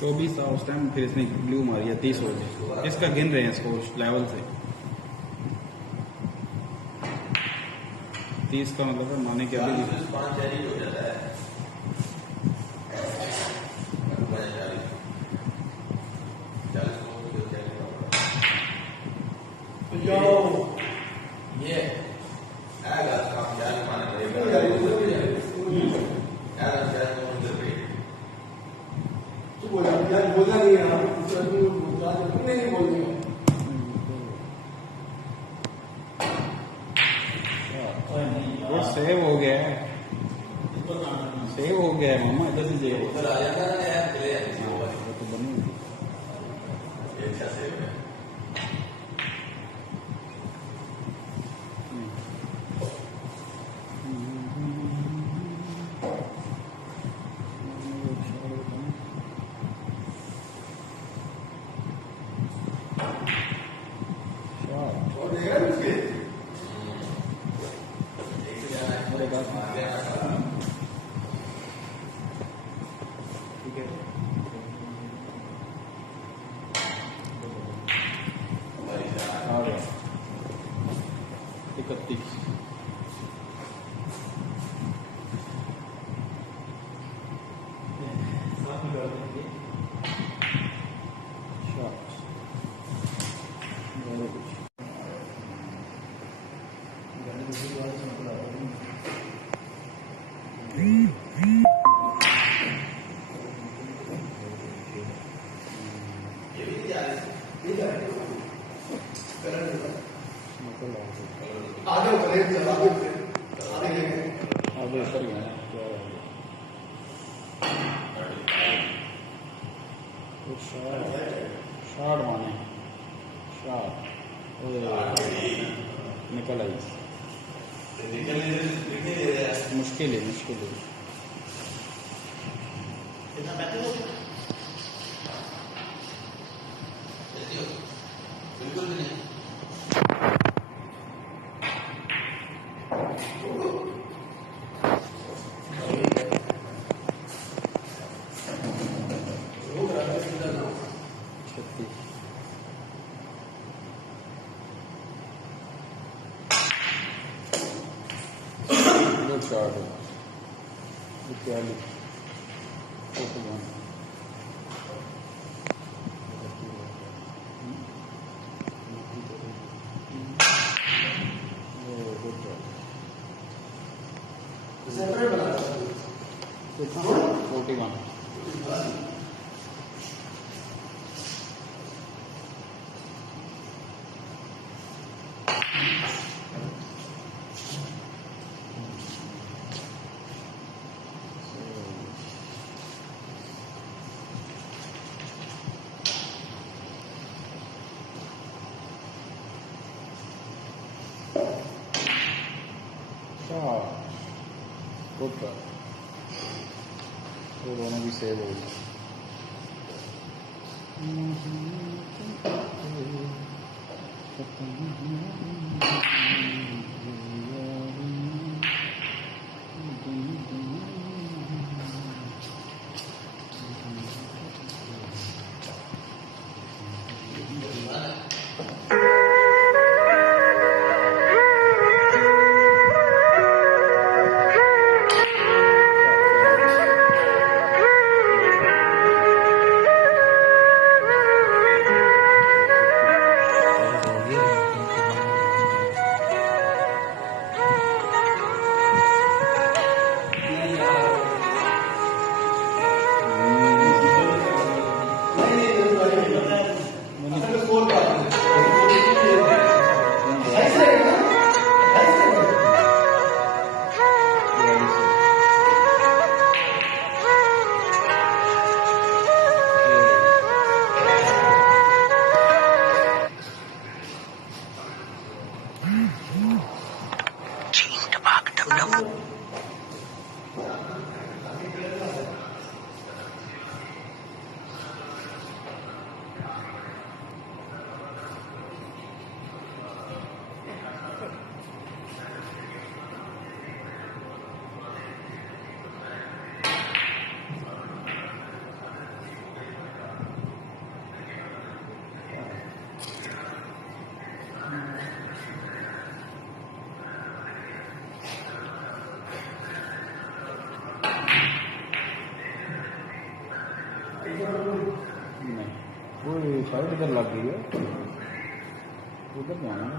24 था उस टाइम, फिर इसने ब्लू मारी है 30 हो गए। इसका गिन रहे हैं इसको उस लेवल से। 30 का मतलब है माने कि अभी बोला नहीं नहीं बोलेंगे। वो सेव हो गया है, सेव हो गया है मामा, इधर से सेव उधर आ जाता है यार, चले जाते हैं वो तो बनी ये अच्छा सेव है। आगे ऊपर गया शार्ट माने शार्ट निकल आई। मुश्किल है बिल्कुल भी नहीं। सेपरेट बना 41 तो दोनों भी सेव हो गए। नहीं वो शायद इधर लग गई है, उधर जाना है।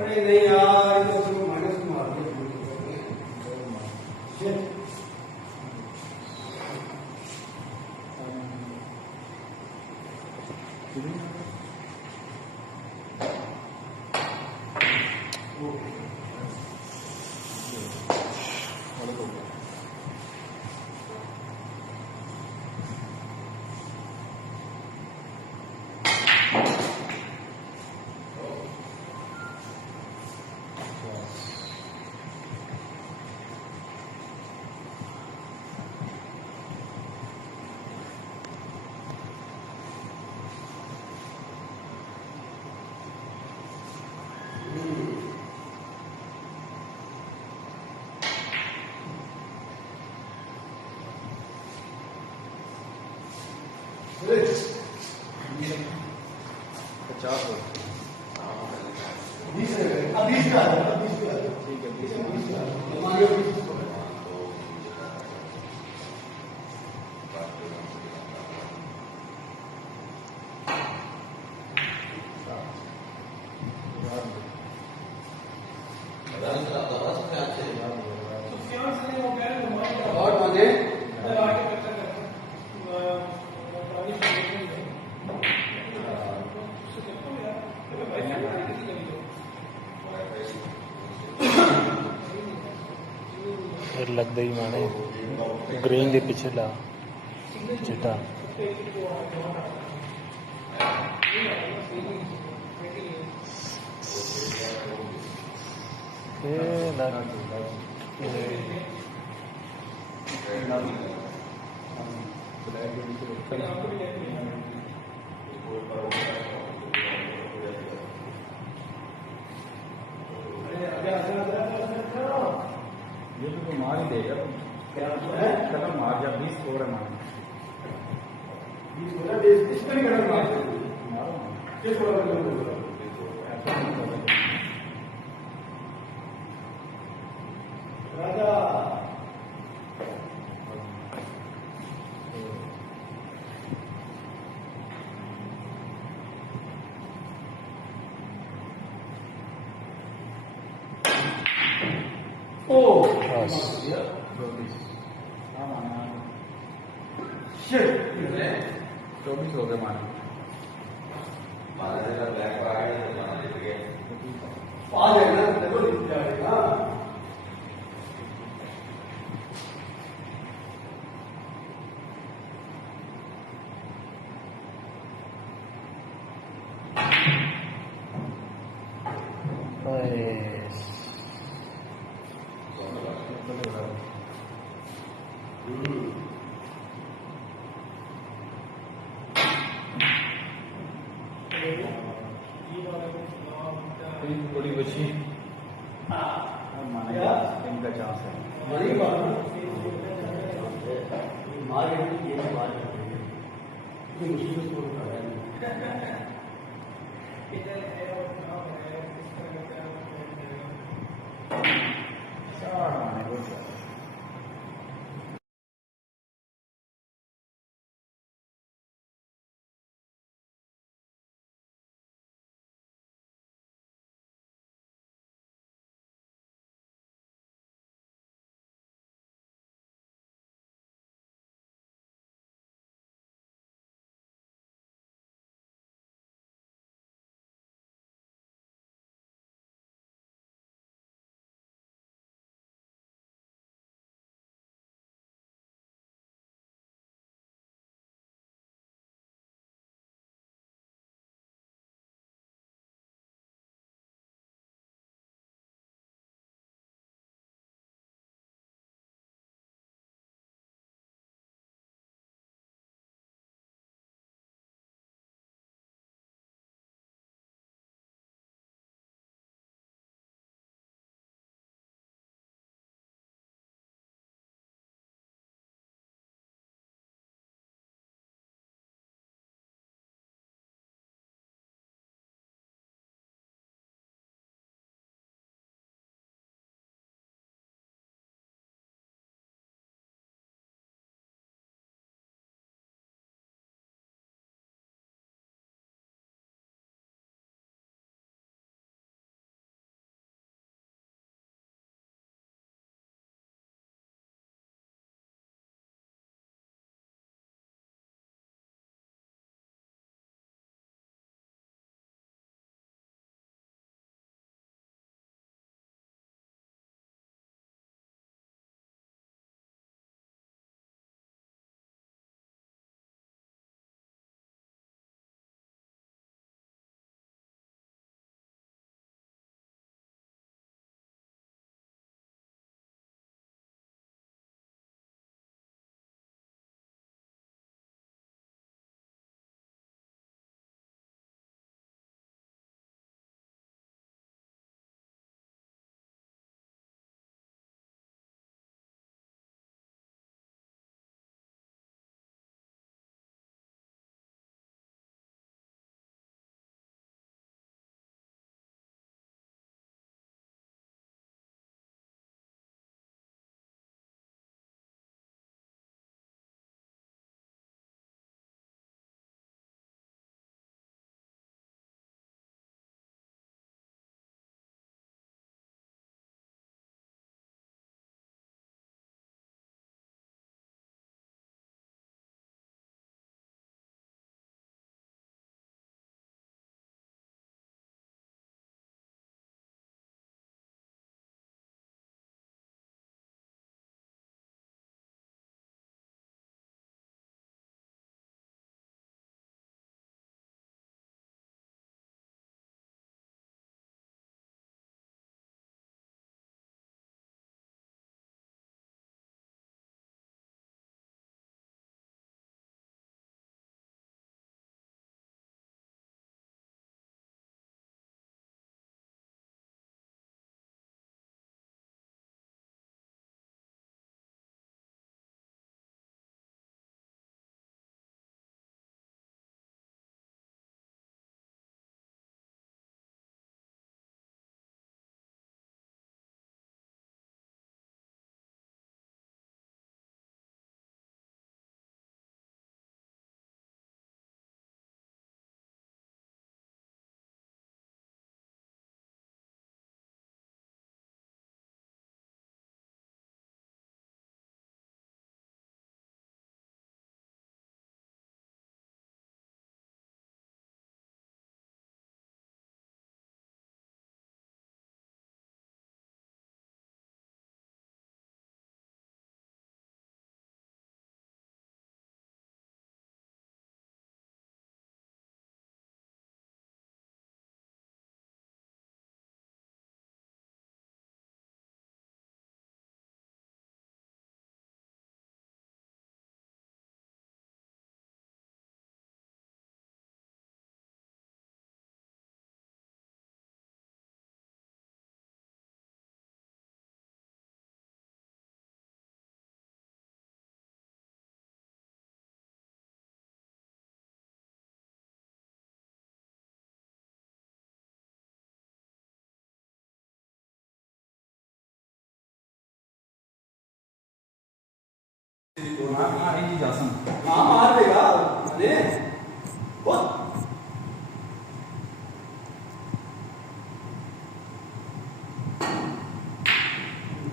अरे नहीं यार, तो उसको माइनस में मार दिया। पचास हो 20 का ठीक है 20 का और माने लग गई माने ग्रीन के पीछे ला चिट्टा ये लग ये तो मार ही देगा, कलम मार जा 20 स्कोर है मार राजा ओ बस चौबीस हो गए मार आ जाएगा देखो दिख जाएगा थोड़ी बची माने इनका चांस है बड़ी बात मार ये बात मुश्किल से हाँ ये चीज आसन हाँ मार देगा अरे बहुत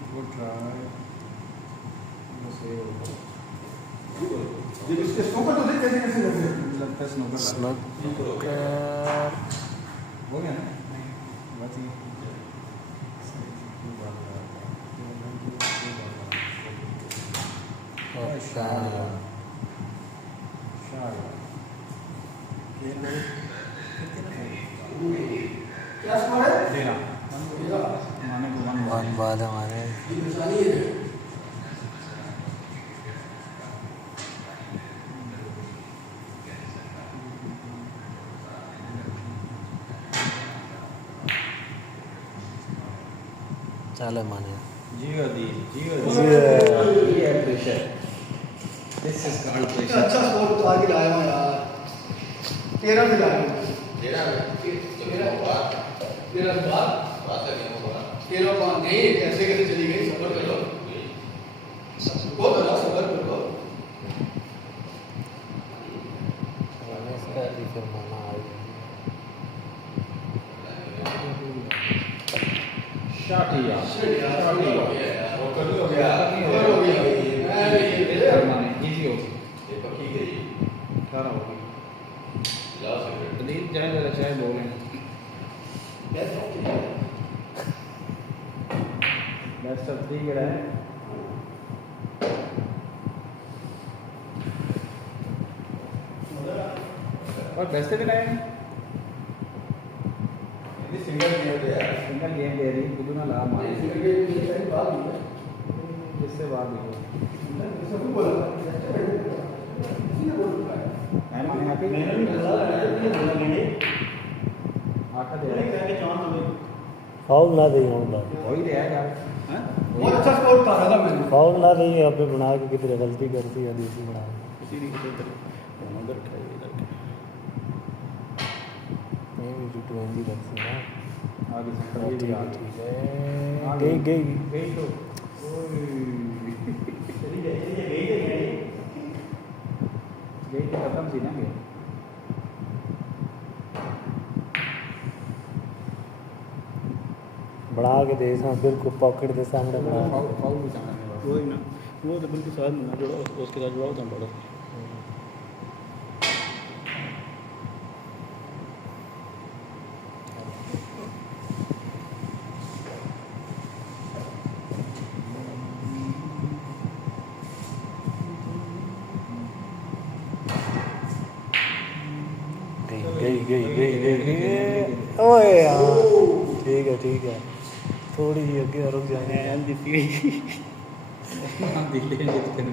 गुड ट्राई ये इसके स्नोकर तो देख कैसे कैसे करते हैं लगता है स्नोकर स्नोकर हो गया ना बस ये शाया क्या स्कोर है तेरा माने को वन बाद हमारे ये निशानी है चले माने जियो दी जियो। ये pressure this is called pressure अच्छा स्कोर तो आगे लाया हूँ यार 13 से लाया हूँ 13 5 नहीं कैसे कैसे चली गई सफर करो सफर करो इसका फिर माना आ गया शॉट ही यार माने इजी हो गई 18 हो गई दलीप जाए जरा चाहे बोले बेस्ट ऑफ 3 गिरा है और बेस्ट भी लाए हैं सिंगल गेम है यार सिंगल गेम दे रही कुछ ना लाभ मारे सिंगल गेम की सही बात नहीं है जिससे बात देखो सब बोला मैं माने हैप्पी मैंने भी बोला मैंने आटा दे रहा है फाउल ना दें होगा वही दे यार हैं बहुत अच्छा स्कोर कहा था मैंने फाउल ना दें यहाँ पे बना के कितनी गलती करती है दूसरी बना के। किसी नहीं किसी तरह उधर ट्राई इधर नहीं भी टू एंडी रखती है आगे से ना कभी भी आ ठीक है आ गई गई गई तो चली गई तो खत्म सी ना गई बढ़ा के दे सा बिल्कुल पॉकेट के सामने बना के। फाउल भी चाहने वाला वही ना वो तो बिल्कुल साथ में ना जुड़ा उसके साथ जुड़ा होता है बड़ा गई ओए यार ठीक है थोड़ी सी आगे रुक जाएंगे एल दिखी गई दिल्ली में जितने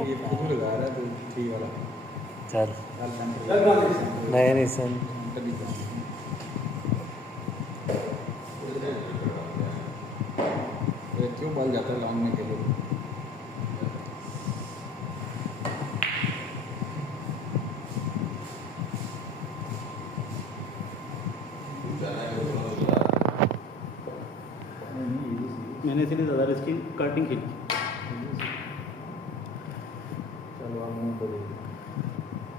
ये फूल लगा रहा है तो ठीक वाला चल चल नहीं सन कभी क्यों बॉल जाता है लॉन्ग में के लोग मैंने इसलिए ज़्यादा इसकी कटिंग खींची चलो आप मुंह पर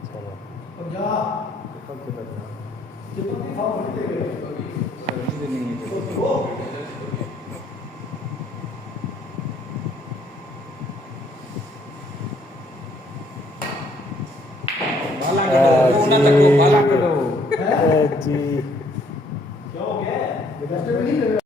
चलो अब जा कब से करना जितनी फाउल होते गए सर्विस भी नहीं है वो बाला करो ना तको बाला करो जी क्या हो गया है? डस्टबिन नहीं लगा